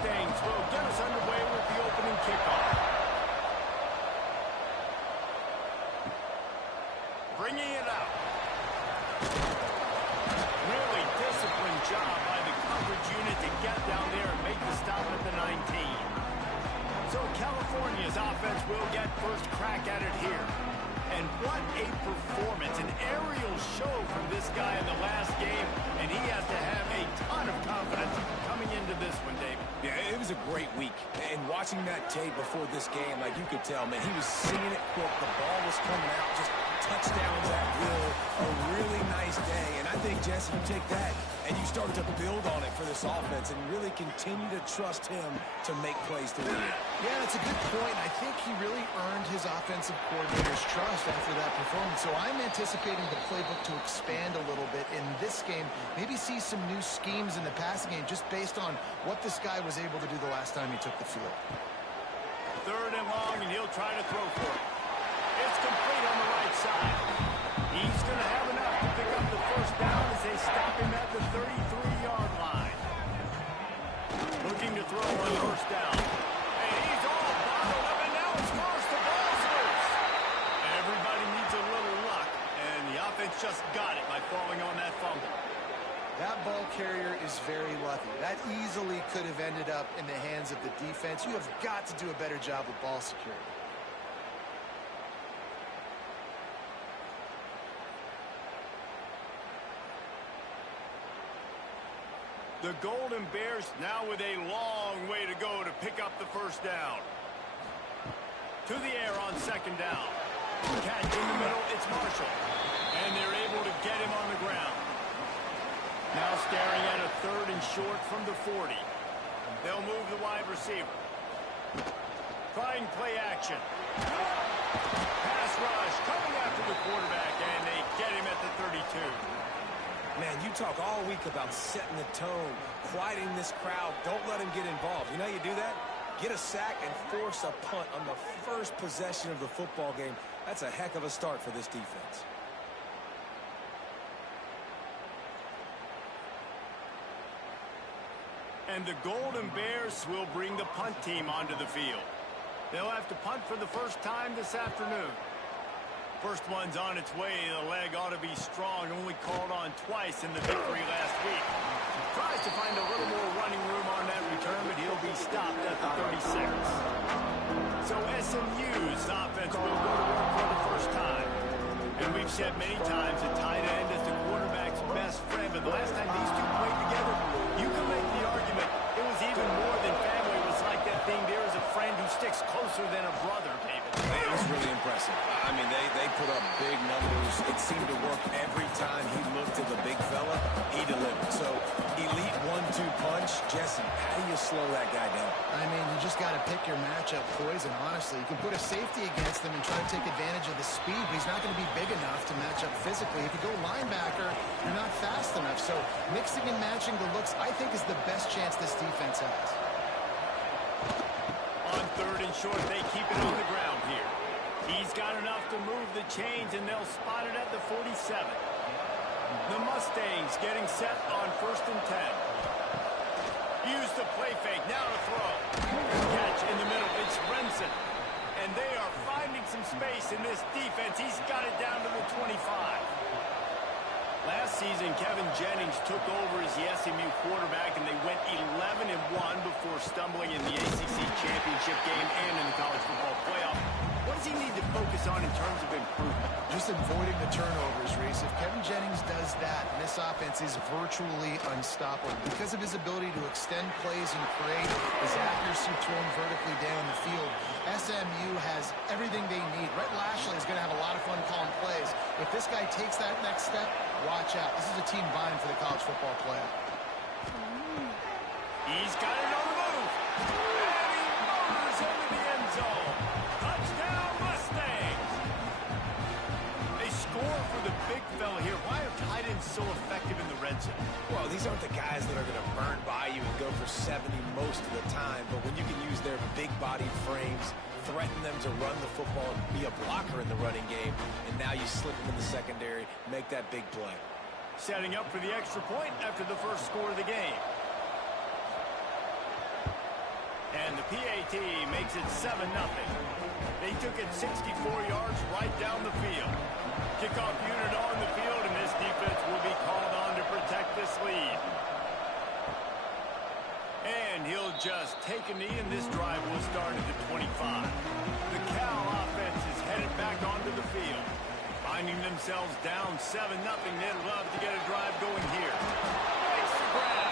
Mustangs will get us underway with the opening kickoff. Bringing it out. Really disciplined job by the coverage unit to get down there and make the stop at the 19. So California's offense will get first crack at it here. And what a performance, an aerial show from this guy in the last game, and he has to have a ton of confidence coming into this one, David. Yeah, it was a great week. And watching that tape before this game, like you could tell, man, he was singing it quick. The ball was coming out, just touchdowns at will. A really nice day. And I think, Jesse, you take that and you start to build on it for this offense and really continue to trust him to make plays through the air. Yeah, that's a good point. I think he really earned his offensive coordinator's trust after that performance. So I'm anticipating the playbook to expand a little bit in this game. Maybe see some new schemes in the passing game just based on what this guy was able to do the last time he took the field. 3rd and long, and he'll try to throw for it. It's complete on the right side. He's going to have enough to pick up the first down as they stop him at the 33-yard line. Looking to throw on first down. And he's all bottled up, and now it's first. The ball's loose. Everybody needs a little luck, and the offense just got it by falling on that fumble. That ball carrier is very lucky. That easily could have ended up in the hands of the defense. You have got to do a better job with ball security. The Golden Bears now with a long way to go to pick up the first down. To the air on 2nd down. Catch in the middle, it's Marshall. And they're able to get him on the ground. Now staring at a 3rd and short from the 40. They'll move the wide receiver. Trying play action. Pass rush coming after the quarterback, and they get him at the 32. Man, you talk all week about setting the tone, quieting this crowd. Don't let him get involved. You know how you do that? Get a sack and force a punt on the first possession of the football game. That's a heck of a start for this defense. And the Golden Bears will bring the punt team onto the field. They'll have to punt for the first time this afternoon. First one's on its way. The leg ought to be strong. Only called on twice in the victory last week. Tries to find a little more running room on that return, but he'll be stopped at the 36. So SMU's offense will go to work for the first time. And we've said many times that tight end is the quarterback's best friend, but the last time these two played together, you can make the argument it was even more than family. It was like that thing, there is a friend who sticks closer than a brother, David. It was really impressive. I mean, they put up big numbers. It seemed to work every time he looked at the big fella. He delivered. So, elite 1-2 punch. Jesse, how do you slow that guy down? I mean, you just got to pick your matchup poison, honestly. You can put a safety against him and try to take advantage of the speed, but he's not going to be big enough to match up physically. If you go linebacker, you're not fast enough. So, mixing and matching the looks, I think, is the best chance this defense has. On 3rd and short, they keep it on the ground here. He's got enough to move the chains, and they'll spot it at the 47. The Mustangs getting set on 1st and 10. Use the play fake, now to throw. Catch in the middle, it's Renson. And they are finding some space in this defense. He's got it down to the 25. Last season, Kevin Jennings took over as the SMU quarterback, and they went 11-1 before stumbling in the ACC championship game and in the college football playoff. What does he need to focus on in terms of improvement? Just avoiding the turnovers, Reese. If Kevin Jennings does that, this offense is virtually unstoppable. Because of his ability to extend plays and create his accuracy thrown vertically down the field, SMU has everything they need. Rhett Lashley is going to have a lot of fun calling plays. If this guy takes that next step, watch out. This is a team vying for the college football playoff. He's got it on the move. And he motors into the end zone. Touchdown, Mustangs. They score for the big fella here. Why are tight ends so effective in the red zone? Well, these aren't the guys that are going to burn by you and go for 70 most of the time, but when you can use their big-bodied frames, threaten them to run the football, be a blocker in the running game, and now you slip them in the secondary, make that big play. Setting up for the extra point after the first score of the game. And the PAT makes it 7-0. They took it 64 yards right down the field. Kickoff unit on the field, and this defense will be called on to protect this lead. And he'll just take a knee, and this drive will start at the 25. The Cal offense is headed back onto the field. Finding themselves down 7-0, they'd love to get a drive going here. Makes the grab.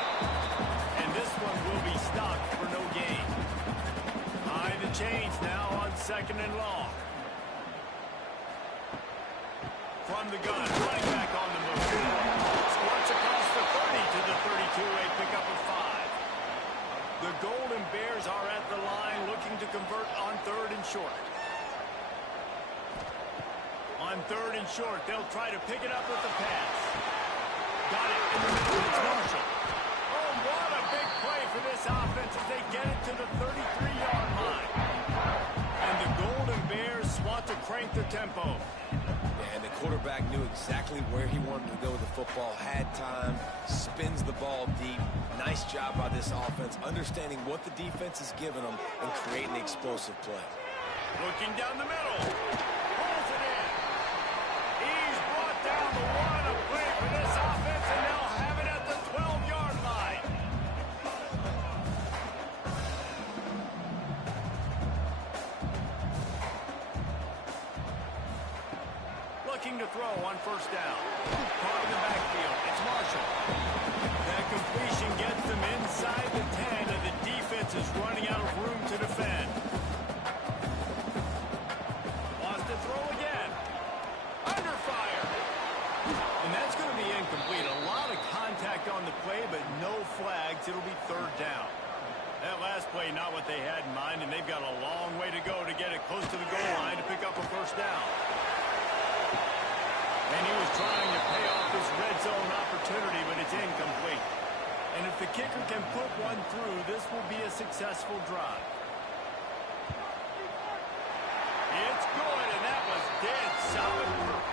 And this one will be stopped for no gain. High the chains now on 2nd and long. From the gun, running back on the move. Squirts across the 30 to the 32, a pickup of 5. The Golden Bears are at the line looking to convert on 3rd and short. On 3rd and short, they'll try to pick it up with the pass. Got it in the middle. It's Marshall. Oh, what a big play for this offense as they get it to the 33-yard line. And the Golden Bears want to crank the tempo. And the quarterback knew exactly where he wanted to go with the football, had time, spins the ball deep. Nice job by this offense, understanding what the defense is giving them and creating an explosive play. Looking down the middle. Pulls it in. He's brought down the one. A play for this offense, and they'll have it at the 12-yard line. Looking to throw on 1st down. Caught in the backfield. It's Marshall. That completion gets them inside the 10, and the defense is running out of room to defend. Wants to throw again. Under fire. And that's going to be incomplete. A lot of contact on the play, but no flags. It'll be 3rd down. That last play, not what they had in mind, and they've got a long way to go to get it close to the goal line to pick up a 1st down. And he was trying to pay off this red zone opportunity, but it's incomplete. And if the kicker can put one through, this will be a successful drive. It's good, and that was dead solid work.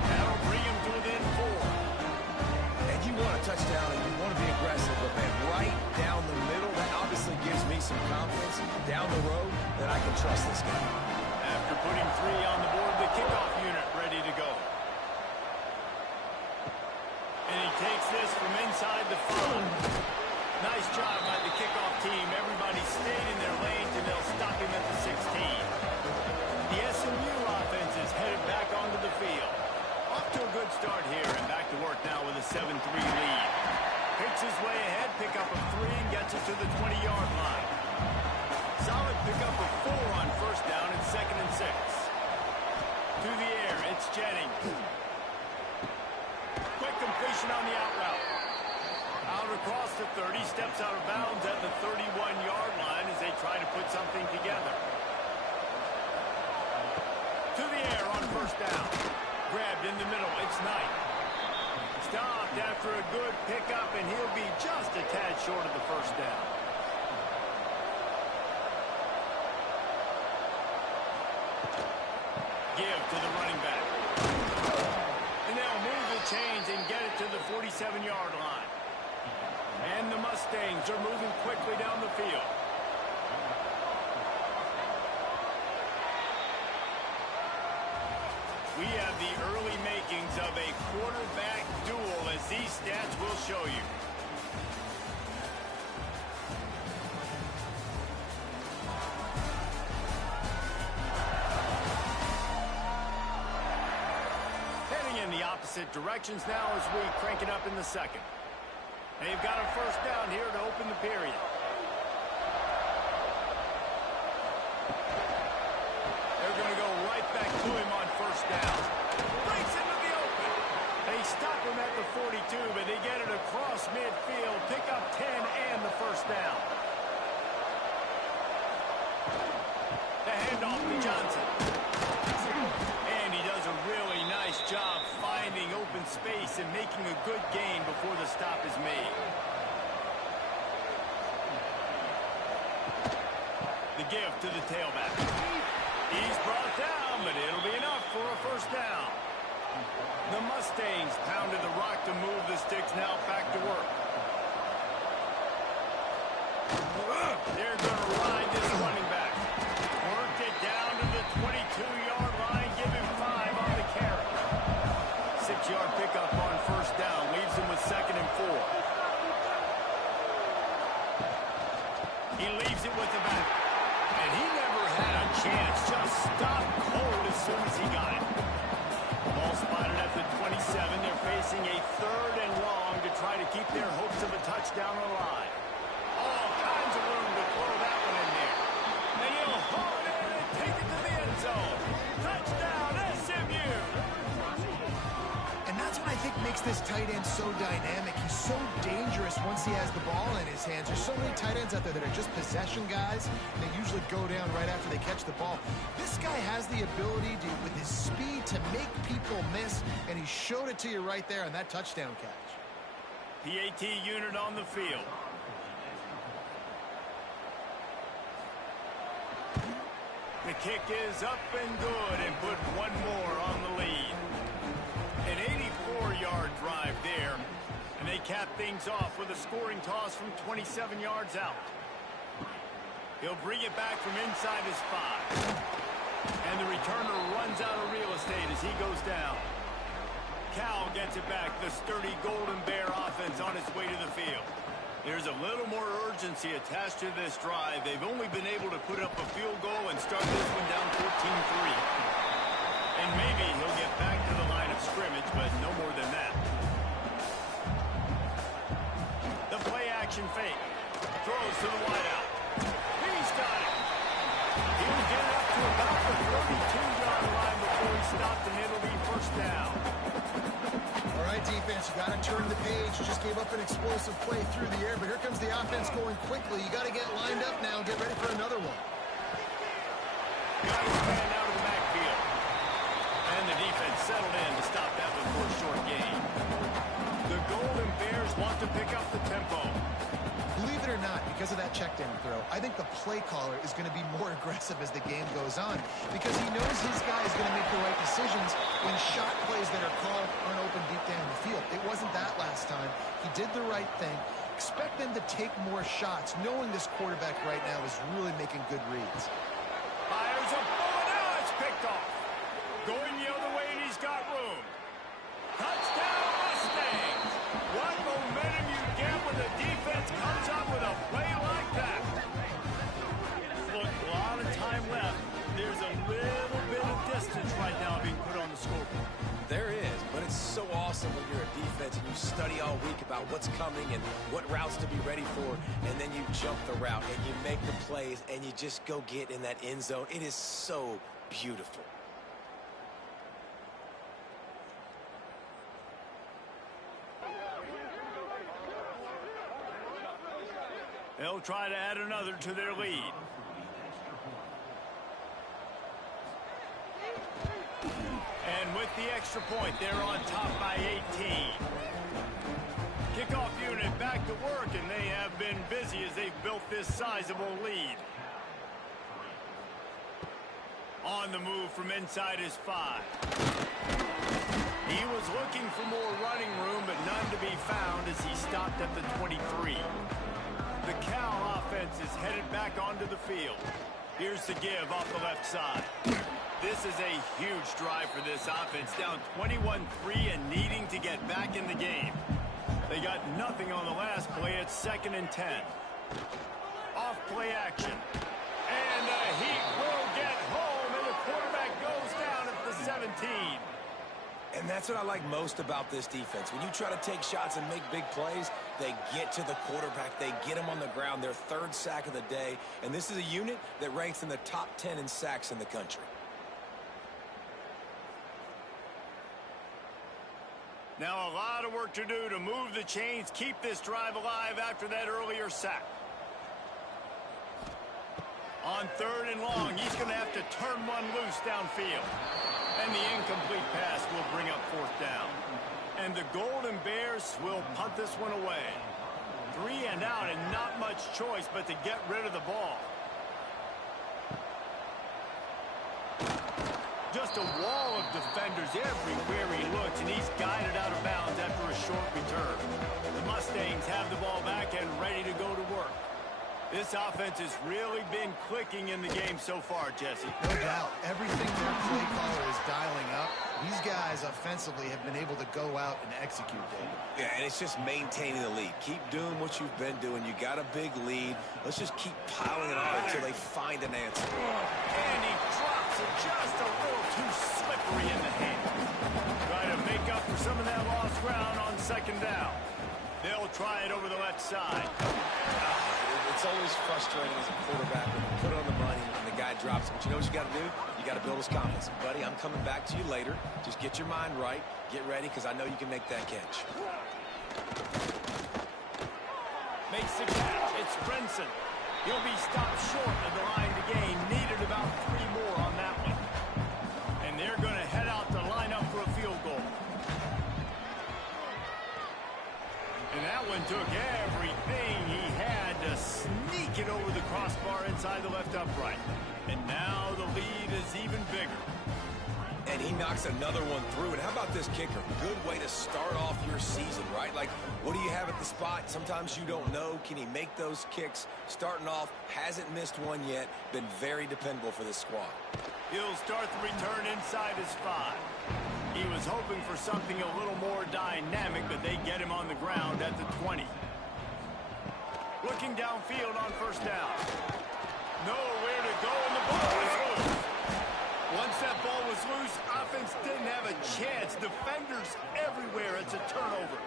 That'll bring him to within 4. And you want a touchdown and you want to be aggressive, but man, right down the middle, that obviously gives me some confidence down the road that I can trust this guy. After putting 3 on the board, the kickoff unit ready to go. And he takes this from inside the 5. Nice job by the kickoff team. Everybody stayed in their lanes, and they'll stop him at the 16. The SMU offense is headed back onto the field. Off to a good start here, and back to work now with a 7-3 lead. Picks his way ahead, pick up of 3, and gets it to the 20-yard line. Solid pickup of 4 on 1st down and 2nd and 6. To the air, it's Jennings. Quick completion on the out route. Out across the 30, steps out of bounds at the 31-yard line as they try to put something together. To the air on 1st down. Grabbed in the middle, it's Knight. Stopped after a good pickup, and he'll be just a tad short of the 1st down. Give to the running back. And they'll move the chains and get it to the 47-yard line. And the Mustangs are moving quickly down the field. We have the early makings of a quarterback duel, as these stats will show you. Heading in the opposite directions now as we crank it up in the 2nd. They've got a 1st down here to open the period. They're going to go right back to him on 1st down. Breaks into the open. They stop him at the 42, but they get it across midfield. Pick up 10 and the 1st down. The handoff to Johnson. And he does a really nice job finding open space and making a good gain before the stop is made. The give to the tailback. He's brought down, but it'll be enough for a 1st down. The Mustangs pounded the rock to move the sticks, now back to work. They're going to He leaves it with the back. And he never had a chance. Just stopped cold as soon as he got it. Ball spotted at the 27. They're facing a 3rd and long to try to keep their hopes of a touchdown alive. All kinds of room to throw that one in there. And he'll haul it in and take it to the end zone. Touchdown, SMU! And that's what I think makes this tight end so dynamic. He's so dangerous once he has the ball in his hands. There's so many tight ends out there that are just possession guys. They usually go down right after they catch the ball. This guy has the ability to, with his speed, to make people miss, and he showed it to you right there on that touchdown catch. PAT unit on the field. The kick is up and good and put one more on the lead. An 84-yard drive there, and they cap things off with a scoring toss from 27 yards out. He'll bring it back from inside his 5. And the returner runs out of real estate as he goes down. Cal gets it back, the sturdy Golden Bear offense on its way to the field. There's a little more urgency attached to this drive. They've only been able to put up a field goal and start this one down 14-3. And maybe he'll get back to the line of scrimmage, but no more than that. The play action fake. Throws to the wideout. He's got it. He'll get it up to about the 32-yard line before he stopped, and it'll be first down. All right, defense, you got to turn the page. You just gave up an explosive play through the air, but here comes the offense going quickly. You got to get lined up now and get ready for another one. Got his man out of the backfield. And the defense settled in to stop that one for a short gain. The Golden Bears want to pick up the tempo. Believe it or not, because of that check-down throw, I think the play caller is going to be more aggressive as the game goes on because he knows his guy is going to make the right decisions when shot plays that are called aren't open deep down the field. It wasn't that last time. He did the right thing. Expect them to take more shots, knowing this quarterback right now is really making good reads. Fires a bullet. Now it's picked off. Going the other way, and he's got room. Touchdown, Mustangs. What momentum you get when the defense comes up with a play like that. Look, a lot of time left. There's a little bit of distance right now being put on the scoreboard. There is, but it's so awesome when you're a defense and you study all week about what's coming and what routes to be ready for, and then you jump the route and you make the plays and you just go get in that end zone. It is so beautiful. They'll try to add another to their lead. And with the extra point, they're on top by 18. Kickoff unit back to work, and they have been busy as they've built this sizable lead. On the move from inside his 5. He was looking for more running room, but none to be found as he stopped at the 23. The Cal offense is headed back onto the field. Here's the give off the left side. This is a huge drive for this offense, down 21-3 and needing to get back in the game. They got nothing on the last play. It's 2nd and 10. Off play action. And the Heat will get home, and the quarterback goes down at the 17. And that's what I like most about this defense. When you try to take shots and make big plays, they get to the quarterback. They get him on the ground. Their 3rd sack of the day. And this is a unit that ranks in the top 10 in sacks in the country. Now a lot of work to do to move the chains, keep this drive alive after that earlier sack. On 3rd and long, he's going to have to turn one loose downfield. And the incomplete pass will bring up 4th down. And the Golden Bears will punt this one away. 3 and out, and not much choice but to get rid of the ball. Just a wall of defenders everywhere he looks, and he's guided out of bounds after a short return. The Mustangs have the ball back and ready to go to work. This offense has really been clicking in the game so far, Jesse. No doubt. Everything their play caller is dialing up These guys offensively have been able to go out and execute, David. Yeah, and it's just maintaining the lead. Keep doing what you've been doing. You got a big lead. Let's just keep piling it on until they find an answer. And he drops it just a little too slippery in the hand. Trying to make up for some of that lost ground on second down. They'll try it over the left side. It's always frustrating as a quarterback when you put it on the money and the guy drops it. But you know what you got to do? You got to build his confidence. Buddy, I'm coming back to you later. Just get your mind right. Get ready, because I know you can make that catch. Makes the catch. It's Brinson. He'll be stopped short of the line to gain. Needed about 3 more on that one. And they're going to head out to line up for a field goal. And that one took everything he had to sneak it over the crossbar inside the left upright. And now the lead is even bigger. And he knocks another one through. And how about this kicker? Good way to start off your season, right? Like, what do you have at the spot? Sometimes you don't know. Can he make those kicks? Starting off, hasn't missed one yet. Been very dependable for this squad. He'll start the return inside his 5. He was hoping for something a little more dynamic, but they get him on the ground at the 20. Looking downfield on first down. Nowhere to go, and the ball is loose. Once that ball was loose, offense didn't have a chance. Defenders everywhere. It's a turnover.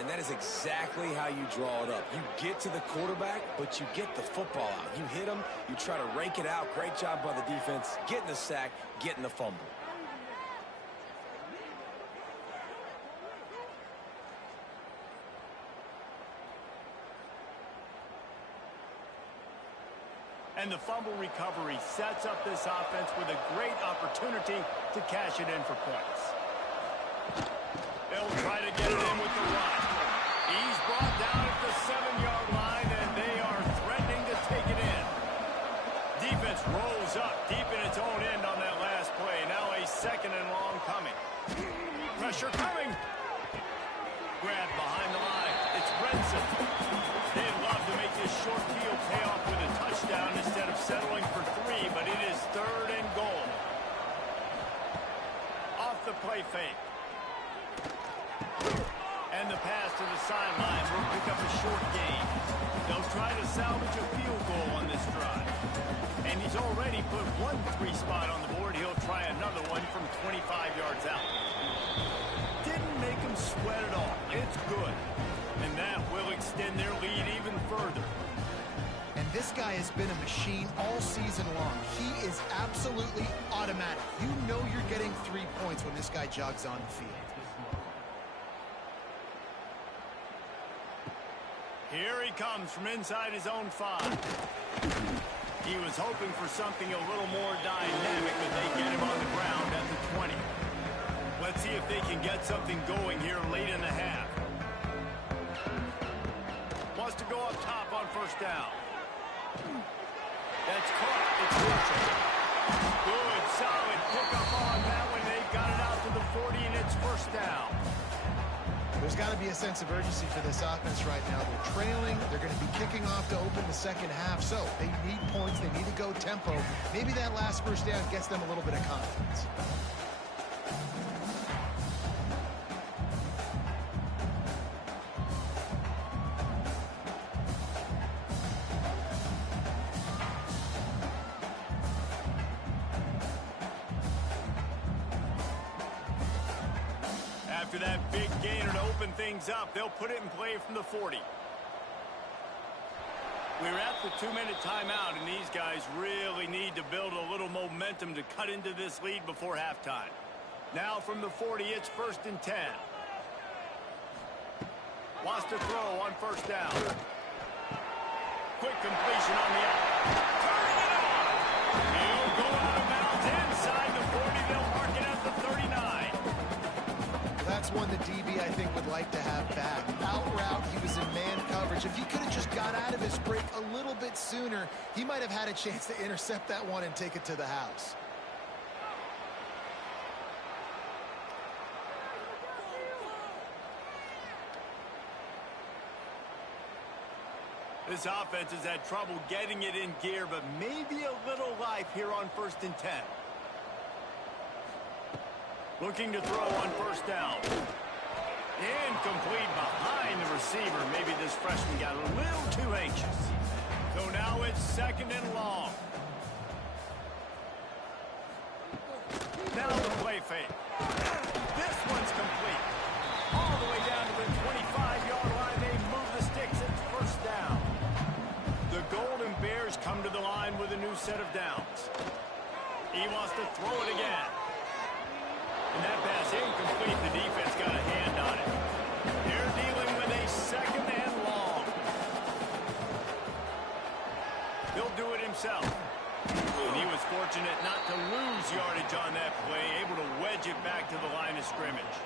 And that is exactly how you draw it up. You get to the quarterback, but you get the football out. You hit him, you try to rake it out. Great job by the defense. Getting the sack, getting the fumble. And the fumble recovery sets up this offense with a great opportunity to cash it in for points. They'll try to get it in with the run. He's brought down at the 7-yard line, and they are threatening to take it in. Defense rolls up deep in its own end on that last play. Now a 2nd and long coming. Pressure coming. Grab behind the line. It's Brinson. They'd love to make this short field pay off with a touchdown instead of settling for 3, but it is 3rd and goal. Off the play fake. And the pass to the sideline will pick up a short gain. They'll try to salvage a field goal on this drive. And he's already put 1 3 spot on the board. He'll try another one from 25 yards out. Didn't make him sweat at all. It's good. And that will extend their lead even further. And this guy has been a machine all season long. He is absolutely automatic. You know you're getting 3 points when this guy jogs on the field. Here he comes from inside his own 5. He was hoping for something a little more dynamic, but they get him on the ground at the 20. Let's see if they can get something going here late in the half. Wants to go up top on first down. That's caught. It's Russell. Good, solid pickup on that one. They've got it out to the 40, and it's first down. There's got to be a sense of urgency for this offense right now. They're trailing. They're going to be kicking off to open the second half. So they need points. They need to go tempo. Maybe that last first down gets them a little bit of confidence. After that big gainer to open things up, they'll put it in play from the 40. We're at the 2-minute timeout, and these guys really need to build a little momentum to cut into this lead before halftime. Now from the 40, it's 1st and 10. Wants to throw on first down. Quick completion on the out. Turning it on! He'll go out of bounds inside the 40. They'll mark it at the 39. That's one the DB, I think, would like to have back. Out route, he was in man coverage. If he could have just got out of his break a little bit sooner, he might have had a chance to intercept that one and take it to the house. This offense has had trouble getting it in gear, but maybe a little life here on 1st and 10. Looking to throw on first down. Incomplete behind the receiver. Maybe this freshman got a little too anxious. So now it's 2nd and long. Now the play fake. This one's complete. All the way down to the 25-yard line. They move the sticks. It's first down. The Golden Bears come to the line with a new set of downs. He wants to throw it again. And that pass incomplete. The defense got a hand on it. They're dealing with a 2nd and long. He'll do it himself. And he was fortunate not to lose yardage on that play, able to wedge it back to the line of scrimmage.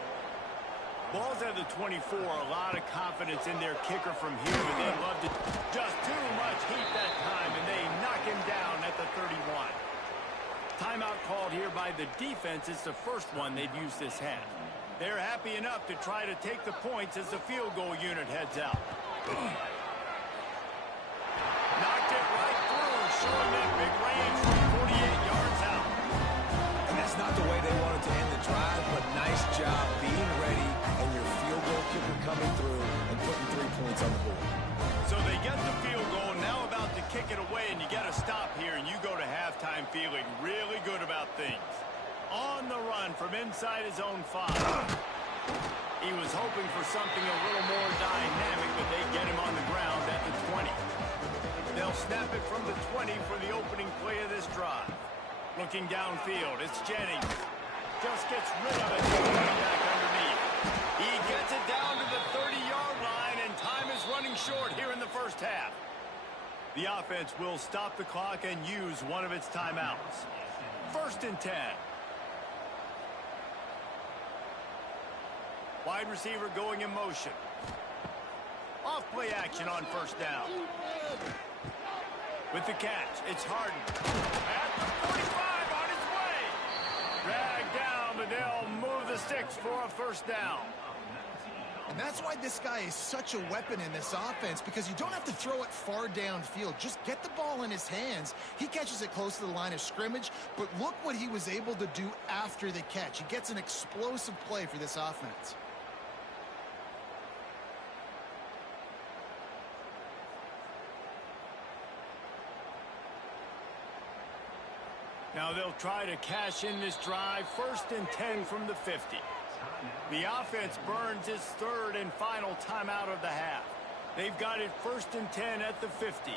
Ball's at the 24, a lot of confidence in their kicker from here, but they love to just too much heat that time, and they knock him down at the 31. Timeout called here by the defense. It's the first one they've used this half. They're happy enough to try to take the points as the field goal unit heads out. Knocked it right through, showing that big range from 48 yards out. And that's not the way they wanted to end the drive, but nice job being ready and your field goal kicker coming through and putting 3 points on the board. So they get the field goal, now about to kick it away, and you got to stop here, and you go to halftime feeling really good about things. On the run from inside his own 5. He was hoping for something a little more dynamic, but they get him on the ground at the 20. They'll snap it from the 20 for the opening play of this drive. Looking downfield, it's Jennings. Just gets rid of it. Back underneath. He gets it down to the 30-yard line, and time is running short here in the first half. The offense will stop the clock and use one of its timeouts. 1st and 10. Wide receiver going in motion. Off play action on first down. With the catch, it's Harden. At the 45 on his way. Dragged down, but they'll move the sticks for a first down. And that's why this guy is such a weapon in this offense, because you don't have to throw it far downfield. Just get the ball in his hands. He catches it close to the line of scrimmage, but look what he was able to do after the catch. He gets an explosive play for this offense. Now they'll try to cash in this drive. 1st and 10 from the 50. The offense burns its 3rd and final timeout of the half. They've got it 1st and 10 at the 50.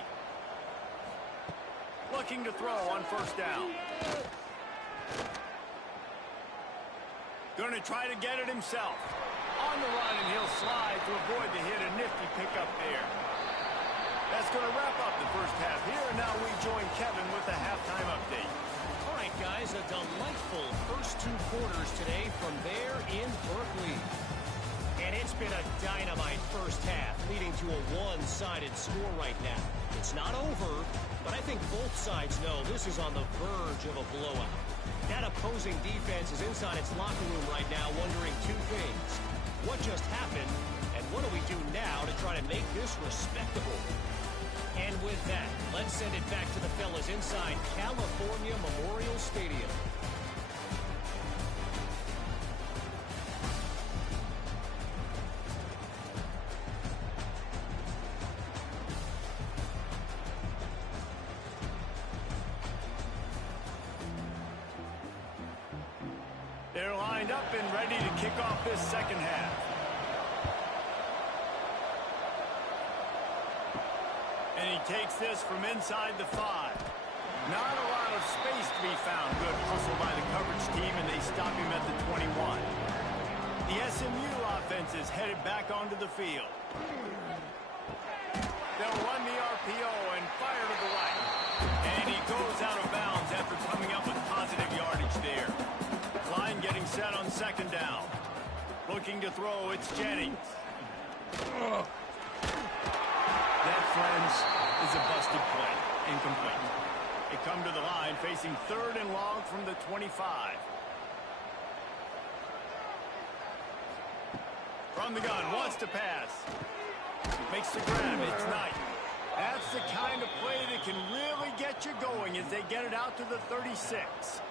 Looking to throw on first down. Going to try to get it himself. On the run, and he'll slide to avoid the hit. A nifty pickup there. That's going to wrap up the first half here, and now we join Kevin with the halftime update. All right, guys, a delightful first 2 quarters today from there in Berkeley. And it's been a dynamite first half, leading to a one-sided score right now. It's not over, but I think both sides know this is on the verge of a blowout. That opposing defense is inside its locker room right now wondering 2 things. What just happened, and what do we do now to try to make this respectable? And with that, let's send it back to the fellas inside California Memorial Stadium. They're lined up and ready to kick off this second half. And he takes this from inside the 5. Not a lot of space to be found. Good hustle by the coverage team, and they stop him at the 21. The SMU offense is headed back onto the field. They'll run the RPO and fire to the right. And he goes out of bounds after coming up with positive yardage there. Line getting set on second down. Looking to throw, it's Jennings. That, friends, is a busted play. Incomplete. They come to the line facing 3rd and long from the 25. From the gun, wants to pass. Makes the grab, it's Knight. That's the kind of play that can really get you going as they get it out to the 36.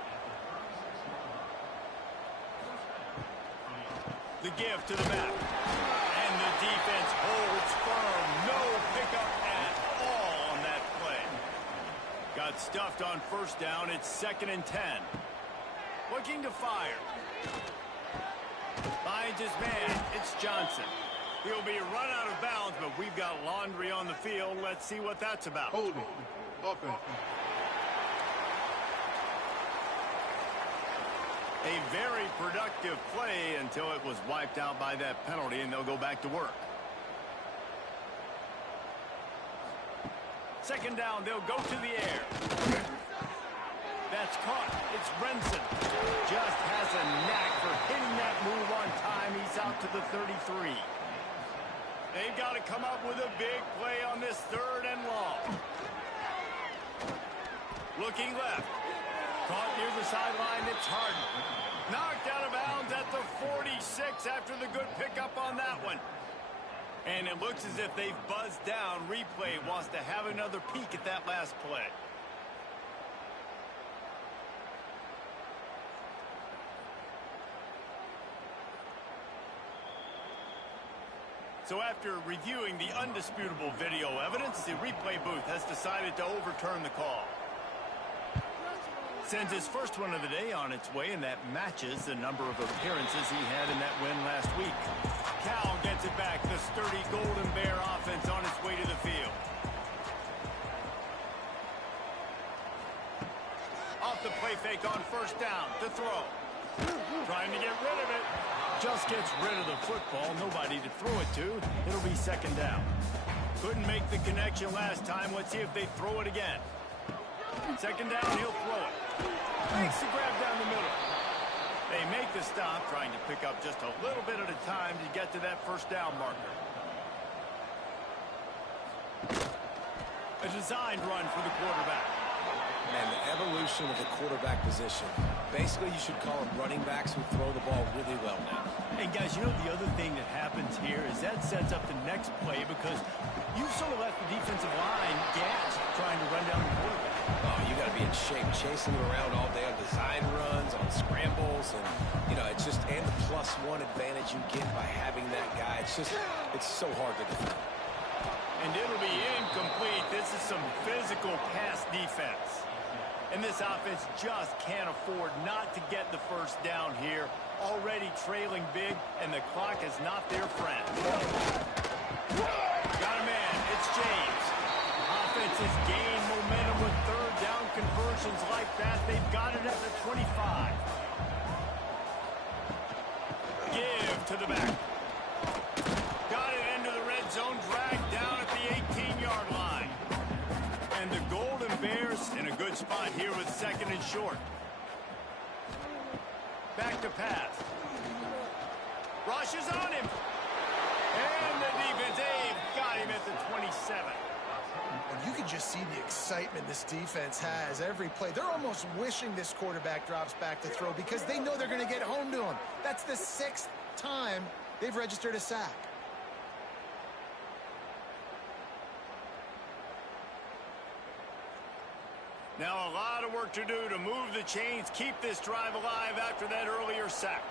The give to the back. And the defense holds firm. No pickup at all on that play. Got stuffed on first down. It's 2nd and 10. Looking to fire. Finds his man. It's Johnson. He'll be run out of bounds, but we've got laundry on the field. Let's see what that's about. Hold it. Open. A very productive play until it was wiped out by that penalty, and they'll go back to work. 2nd down, they'll go to the air. That's caught. It's Renson. Just has a knack for hitting that move on time. He's out to the 33. They've got to come up with a big play on this 3rd and long. Looking left. Caught near the sideline. It's Harden. Knocked out of bounds at the 46 after the good pickup on that one. And it looks as if they've buzzed down. Replay wants to have another peek at that last play. So after reviewing the undisputable video evidence, the replay booth has decided to overturn the call. Sends his first one of the day on its way, and that matches the number of appearances he had in that win last week. Cal gets it back. The sturdy Golden Bear offense on its way to the field. Off the play fake on first down to throw. Trying to get rid of it. Just gets rid of the football. Nobody to throw it to. It'll be 2nd down. Couldn't make the connection last time. Let's see if they throw it again. 2nd down, he'll throw it. Makes the grab down the middle. They make the stop, trying to pick up just a little bit at a time to get to that 1st down marker. A designed run for the quarterback. And the evolution of the quarterback position. Basically, you should call them running backs who throw the ball really well now. And guys, you know the other thing that happens here is that sets up the next play because you sort of left the defensive line gassed trying to run down the quarterback. Oh, you got to be in shape, chasing him around all day on design runs, on scrambles, and you know it's just and the +1 advantage you get by having that guy. It's so hard to defend. And it'll be incomplete. This is some physical pass defense. And this offense just can't afford not to get the 1st down here. Already trailing big, and the clock is not their friend. Got a man. It's James. Offense has gained momentum with 3rd down conversions like that. They've got it at the 25. Give to the back. Got it into the red zone. Dragged down at the 18-yard line. And the Golden Bears in a good spot here with 2nd and short. Back to pass. Rushes on him. And the defense, they've got him at the 27. And you can just see the excitement this defense has every play. They're almost wishing this quarterback drops back to throw because they know they're going to get home to him. That's the 6th time they've registered a sack. Now a lot of work to do to move the chains, keep this drive alive after that earlier sack.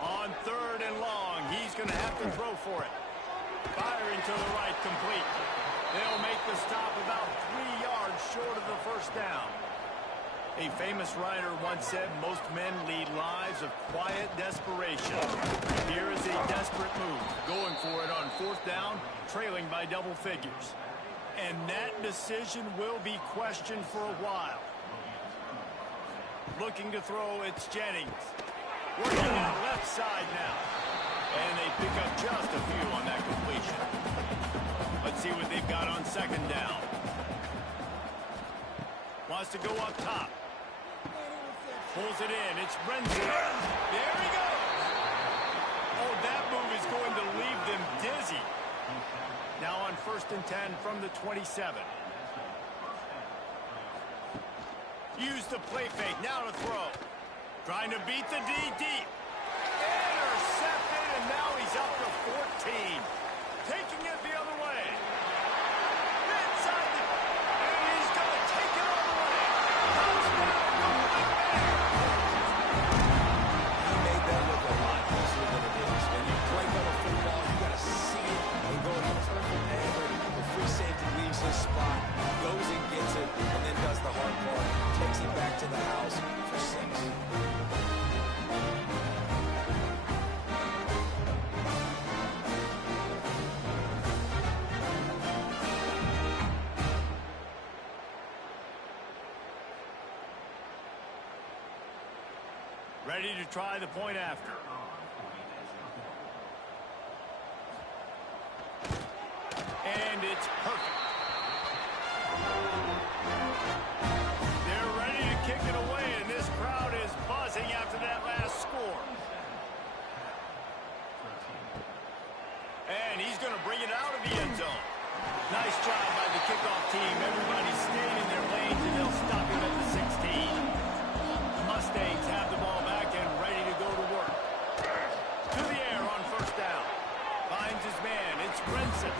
On 3rd and long, he's going to have to throw for it. Firing to the right, complete. They'll make the stop about 3 yards short of the 1st down. A famous writer once said, most men lead lives of quiet desperation. Here is a desperate move, going for it on 4th down, trailing by double figures. And that decision will be questioned for a while. Looking to throw, it's Jennings. Working out left side now. And they pick up just a few on that completion. Let's see what they've got on 2nd down. Wants to go up top. Pulls it in. It's Renzi. There he goes. Oh, that move is going to leave them dizzy. Now on 1st and 10 from the 27. Use the play fake. Now to throw. Trying to beat the D deep. Intercepted, and now he's up to 14. Taking it the other way. Inside the... And he's going to take it all the way. Touchdown, Golden Bears. Ready to try the point after. And it's perfect. They're ready to kick it away, and this crowd is buzzing after that last score. And he's going to bring it out of the end zone. Nice job by the kickoff team. Everybody staying in their lanes, and they'll stop him at the 16. The Mustangs have the ball back and ready to go to work. To the air on first down. Finds his man. It's Brinson.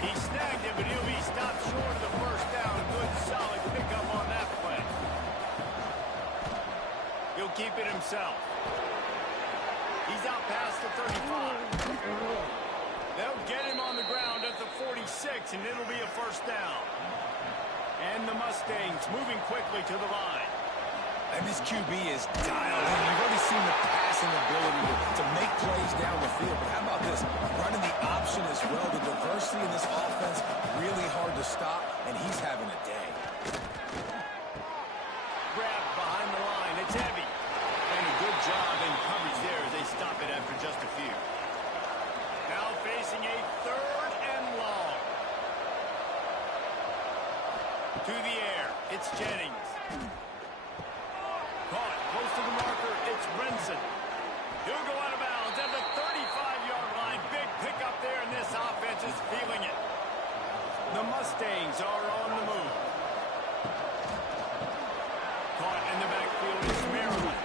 He snagged him, but he'll be stopped short of the first down. Good, solid pickup on that play. He'll keep it himself. He's out past the 35. They'll get him on the ground at the 46, and it'll be a first down. And the Mustangs moving quickly to the line. And this QB is dialed in. You've already seen the passing ability to make plays down the field. But how about this? Running the option as well. The diversity in this offense, really hard to stop, and he's having a day. Grab behind the line. It's heavy. And a good job in coverage there as they stop it after just a few. Now facing a third and long. To the air. It's Jennings. Caught close to the marker. It's Brinson. He'll go out of bounds at the 35-yard line. Big pickup there, and this offense is feeling it. The Mustangs are on the move. Caught in the backfield is Maryland.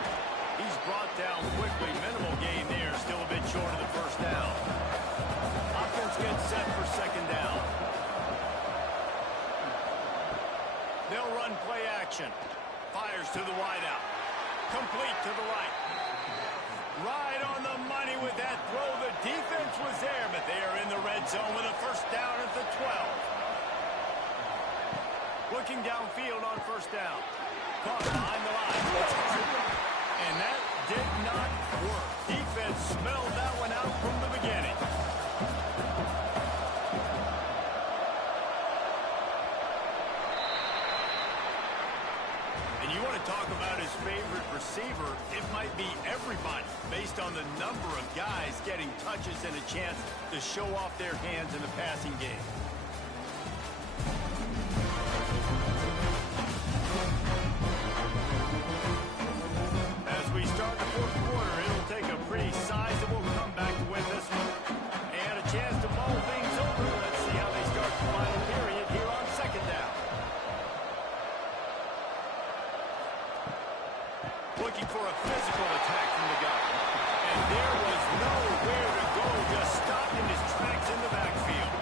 He's brought down quickly. Minimal gain there. Still a bit short of the first down. Offense gets set for second down. They'll run play action. Fires to the wideout. Complete to the right. Right on the money with that throw. The defense was there, but they are in the red zone with a first down at the 12. Looking downfield on first down. Caught behind the line. And that did not work. Defense smelled that one out from the beginning. And you want to talk about his favorite receiver, it might be everybody based on the number of guys getting touches and a chance to show off their hands in the passing game. As we start the fourth quarter, it'll take a pretty sizable comeback to win this one. And a chance to mull things over. Let's see how they start the final period here on second down. Looking for a physical attack from the guy. And there was nowhere to go, just stopped in his tracks in the backfield.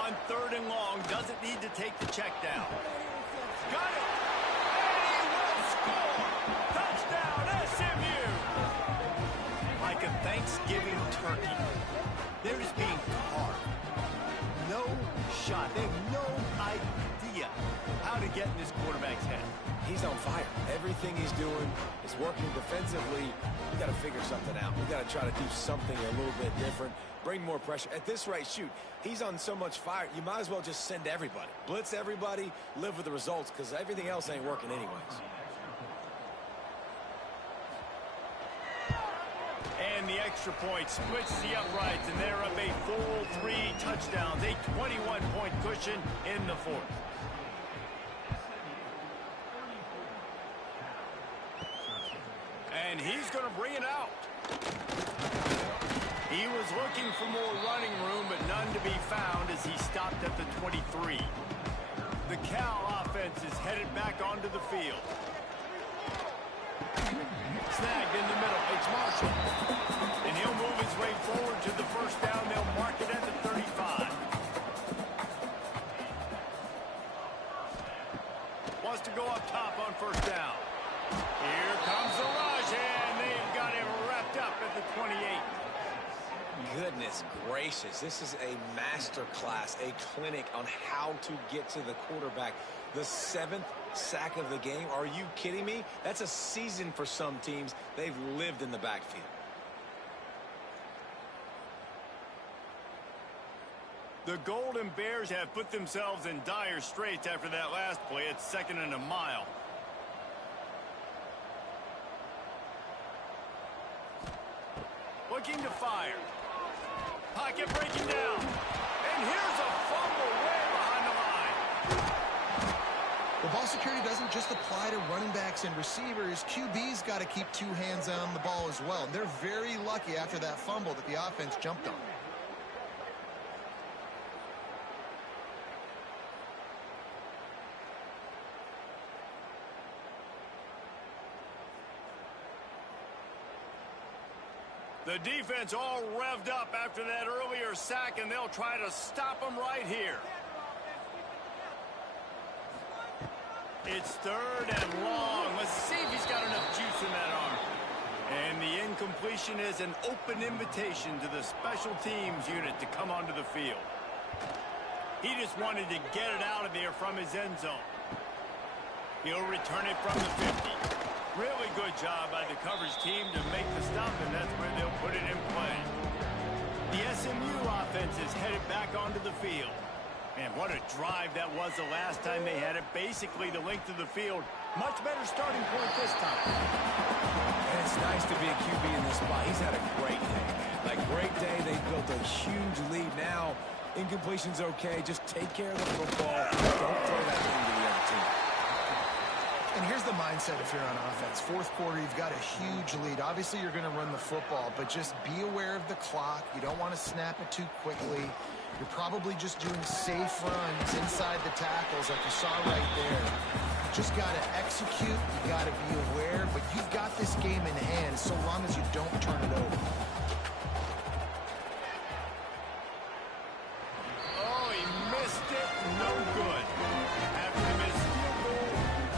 On third and long, doesn't need to take the check down. Got it! And he will score! Touchdown, SMU! Like a Thanksgiving turkey. They're just being carved. No shot. They have no idea how to get in this quarterback's head. He's on fire. Everything he's doing is working defensively. We got to figure something out. We got to try to do something a little bit different. Bring more pressure. At this rate, shoot, he's on so much fire, you might as well just send everybody. Blitz everybody, live with the results, because everything else ain't working anyways. And the extra point splits the uprights, and they're up a full 3 touchdowns, a 21-point cushion in the fourth. And he's going to bring it out. He was looking for more running room, but none to be found as he stopped at the 23. The Cal offense is headed back onto the field. Snagged in the middle. It's Marshall. And he'll move his way forward to the first down. They'll mark it at the 35. Wants to go up top on first down. Here comes the rush, and they've got him wrapped up at the 28. Goodness gracious, this is a master class, a clinic on how to get to the quarterback. The 7th sack of the game. Are you kidding me? That's a season for some teams. They've lived in the backfield. The Golden Bears have put themselves in dire straits after that last play. It's 2nd and a mile. looking to fire. Pocket breaking down. And here's a fumble way behind the line. Well, ball security doesn't just apply to running backs and receivers. QB's got to keep two hands on the ball as well. They're very lucky after that fumble that the offense jumped on. The defense all revved up after that earlier sack, and they'll try to stop them right here. It's 3rd and long. Let's see if he's got enough juice in that arm. And the incompletion is an open invitation to the special teams unit to come onto the field. He just wanted to get it out of there from his end zone. He'll return it from the 50. Really good job by the coverage team to make the stop, and that's where they'll put it in play. The SMU offense is headed back onto the field. Man, what a drive that was the last time they had it. Basically the length of the field. Much better starting point this time. And it's nice to be a QB in this spot. He's had a great day, man. Like, great day. They built a huge lead. Now, incompletion's okay. Just take care of the football. Don't throw that thing to the other team. And here's the mindset if you're on offense. 4th quarter, you've got a huge lead. Obviously, you're going to run the football, but just be aware of the clock. You don't want to snap it too quickly. You're probably just doing safe runs inside the tackles like you saw right there. You just got to execute. You got to be aware, but you've got this game in hand so long as you don't turn it over. Oh, he missed it. No good. After the missed field goal,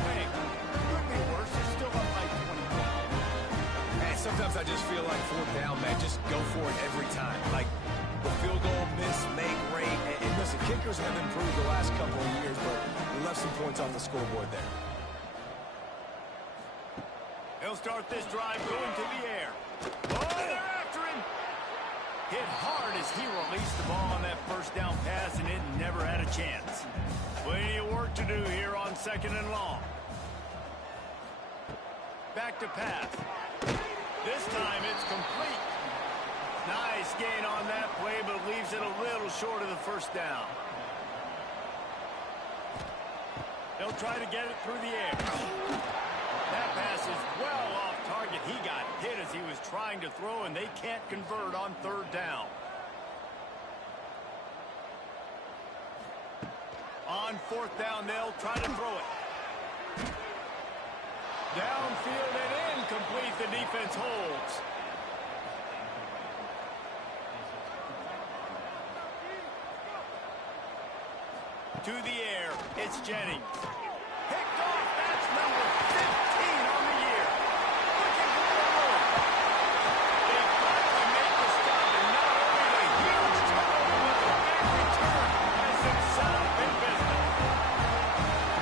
hey, could be worse. They're still up by 20 points. And sometimes I just feel like 4th down, man. Just go for it every time. Like, the field goal, miss, make, rate. And listen, kickers have improved the last couple of years, but we left some points off the scoreboard there. He'll start this drive going to the air. Oh, they're after him. Hit hard as he released the ball on that first down pass, and it never had a chance. Plenty of work to do here on 2nd and long. Back to pass. This time it's complete. Nice gain on that play, but leaves it a little short of the first down. They'll try to get it through the air. That pass is well off target. He got hit as he was trying to throw, and they can't convert on 3rd down. On 4th down, they'll try to throw it. Downfield and incomplete. The defense holds. To the air, it's Jennings. Picked off, that's number 15 on the year. Looking for the room. They finally make the stop, and not only a huge turnover, but a big return has them set up in business.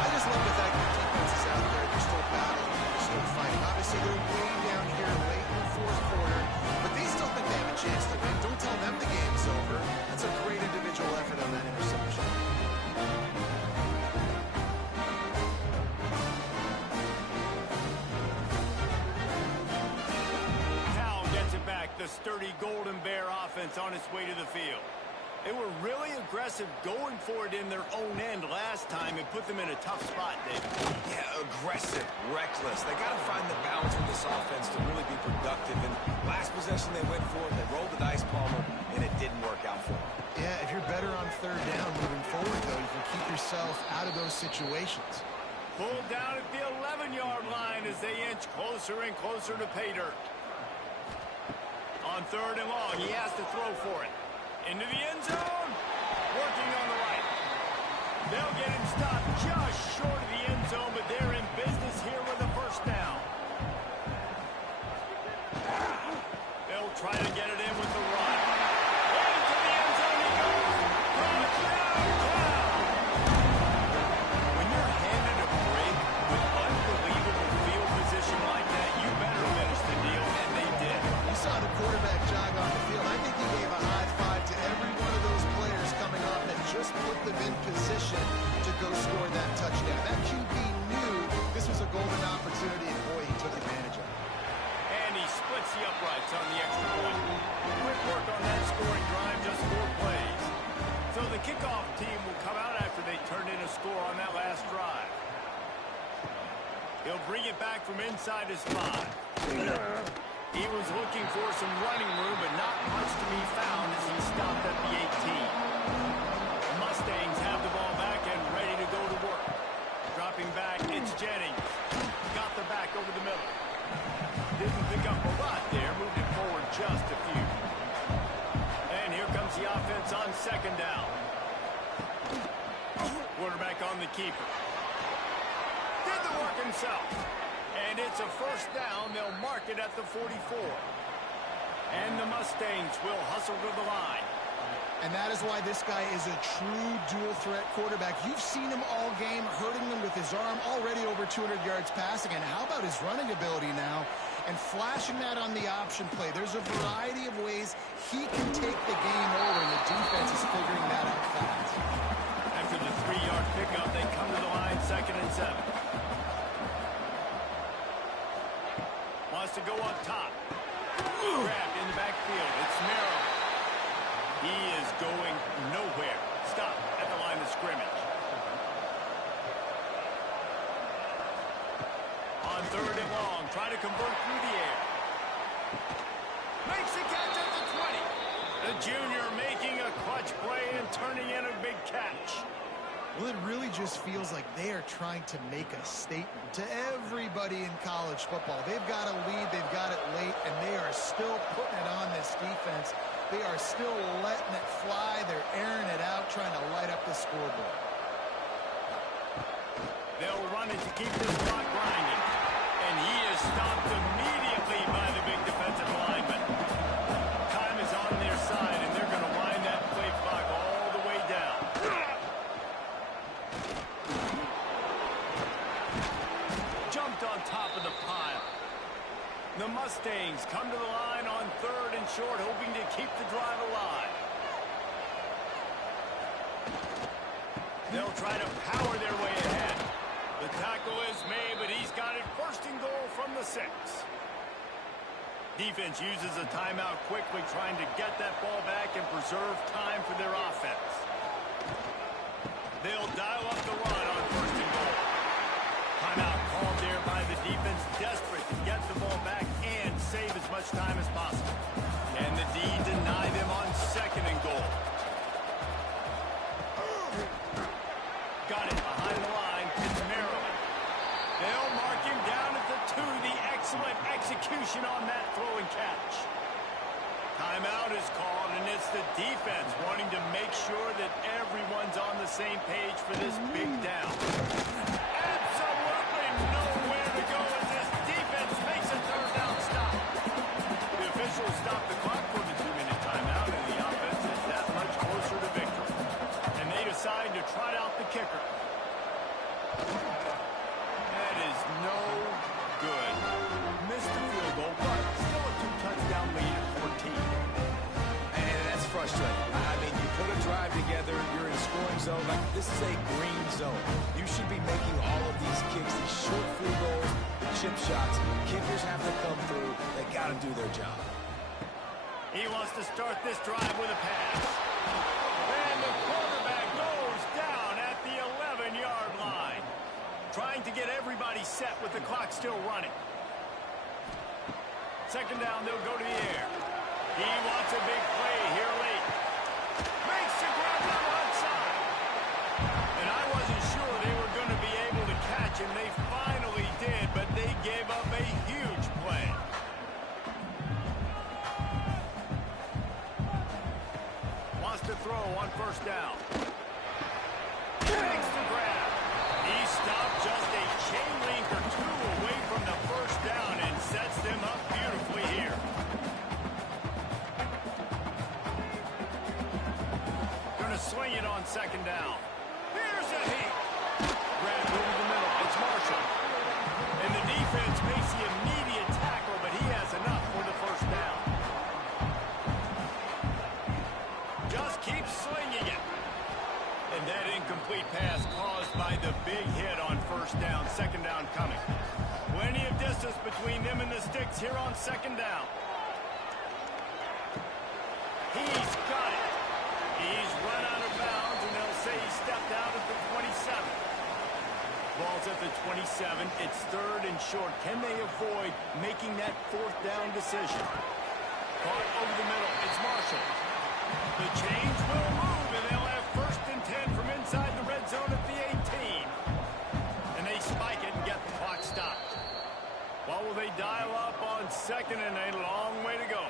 I just love the fact that defense is out there. They're still battling. They're still fighting. Obviously, they're way down here late in the 4th quarter, but they still think they have a chance to win. Don't tell them the game's over. That's a great individual effort on that interception. The sturdy Golden Bear offense on its way to the field. They were really aggressive going for it in their own end last time. It put them in a tough spot, David. Yeah, aggressive, reckless. They got to find the balance with this offense to really be productive. And last possession they went for it, they rolled the dice, Palmer, and it didn't work out for them. Yeah, if you're better on 3rd down moving forward, though, you can keep yourself out of those situations. Pulled down at the 11-yard line as they inch closer and closer to pay dirt. On 3rd and long, he has to throw for it. Into the end zone. Working on the right. They'll get him stopped just short of the end zone, but they're in business here with a 1st down. They'll try to get it in with the run. Into the end zone he goes. Touchdown! When you're handed a break with unbelievable field position like that, you better finish the deal, and they did. You saw the quarterback jog on the field. I think he gave a high five to every one of those players coming off that just put them in position to go score that touchdown. That QB knew this was a golden opportunity, and boy, he took advantage of it. And he split splits the uprights on the extra point. Quick work on that scoring drive, just 4 plays. So the kickoff team will come out after they turned in a score on that last drive. He'll bring it back from inside his 5. He was looking for some running room, but not much to be found as he stopped at the 18. The Mustangs have the ball back and ready to go to work. Dropping back, it's Jennings. Got the back over the middle. Didn't pick up a lot there, moved it forward just a few. And here comes the offense on second down. Quarterback on the keeper. Did the work himself. And it's a first down. They'll mark it at the 44. And the Mustangs will hustle to the line. And that is why this guy is a true dual-threat quarterback. You've seen him all game, hurting them with his arm, already over 200 yards passing. And how about his running ability now? And flashing that on the option play. There's a variety of ways he can take the game over, and the defense is figuring that out fast. After the 3-yard pickup, they come to the line, 2nd and 7. Wants to go up top. Grabbed in the backfield. It's narrow. He is going nowhere. Stop at the line of scrimmage. On 3rd and long, try to convert through the air. Makes the catch at the 20. The junior making a clutch play and turning in a big catch. Well, it really just feels like they are trying to make a statement to everybody in college football. They've got a lead, they've got it late, and they are still putting it on this defense. They are still letting it fly. They're airing it out, trying to light up the scoreboard. They'll run it to keep this clock grinding. And he is stopped immediately by the big defensive lineman. Time is on their side, and they're going to wind that play clock all the way down. Jumped on top of the pile. The Mustangs come to the line on 3rd and short, hoping to keep the drive alive. They'll try to power their way ahead. The tackle is made, but he's got it 1st and goal from the 6. Defense uses a timeout quickly, trying to get that ball back and preserve time for their offense. They'll dial up the run on 1st and goal. Timeout called there by the defense, desperate to get the ball back and save as much time as possible. And the D deny them on 2nd and goal. Got it behind the line. It's Maryland. They'll mark him down at the 2. The excellent execution on that throw and catch. Timeout is called, and it's the defense wanting to make sure that everyone's on the same page for this big down. Absolutely nowhere to go as this defense makes a 3rd down stop. The officials stop the clock for the 2-minute timeout, and the offense is that much closer to victory. And they decide to trot out the kicker. That is no good. Missed the field goal, but still a 2-touchdown lead at 14. And that's frustrating. I mean, you put a drive together, you're in scoring zone. Like, this is a green zone. You should be making all of these kicks, these short field goals, the chip shots. Kickers have to come through. They got to do their job. He wants to start this drive with a pass. And the quarterback goes down at the 11-yard line. Trying to get everybody set with the clock still running. 2nd down, they'll go to the air. He wants a big play here late. Makes the grab on one side. And I wasn't sure they were going to be able to catch him. They finally did, but they gave up a huge play. Wants to throw on 1st down. Makes the grab. He stopped just a chain link or 2 away from the 1st down and sets them up beautifully here. Gonna swing it on 2nd down. Here's a heat. Grab over the middle. It's Marshall. And the defense makes the immediate tackle, but he has enough for the 1st down. Just keep slinging it. And that incomplete pass caused by the big hit on first down. Second down coming. Plenty of distance between them and the sticks here on second down. He's got it. He's run out of bounds, and they'll say he stepped out at the 27. Ball's at the 27. It's third and short. Can they avoid making that fourth down decision? Caught over the middle. It's Marshall. The change will move, and they'll have first and 10 from inside the red zone at the 18. And they spike it and get the clock stopped. What will they dial up on second and a long way to go?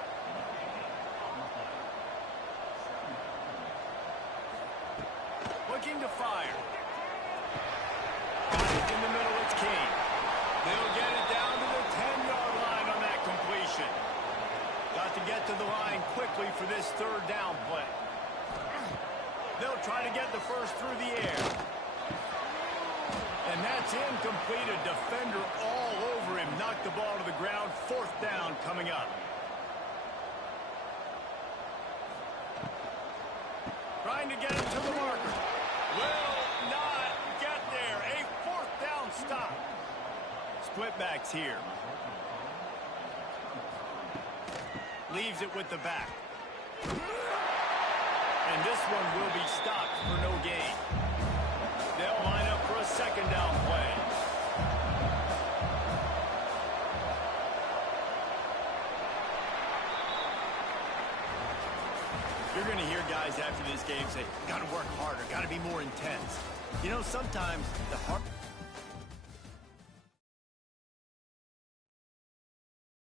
Looking to fire. Got it in the middle, it's King. They'll get it down to the 10-yard line on that completion. Got to get to the line quickly for this third down play. They'll try to get the first through the air. And that's incomplete. A defender all over him. Knocked the ball to the ground. Fourth down coming up. Trying to get it to the marker. Will not get there. A fourth down stop. Split backs here. Leaves it with the back. And this one will be stopped for no gain. They'll line up for a second down play. You're going to hear guys after this game say, got to work harder, got to be more intense. You know, sometimes the hard...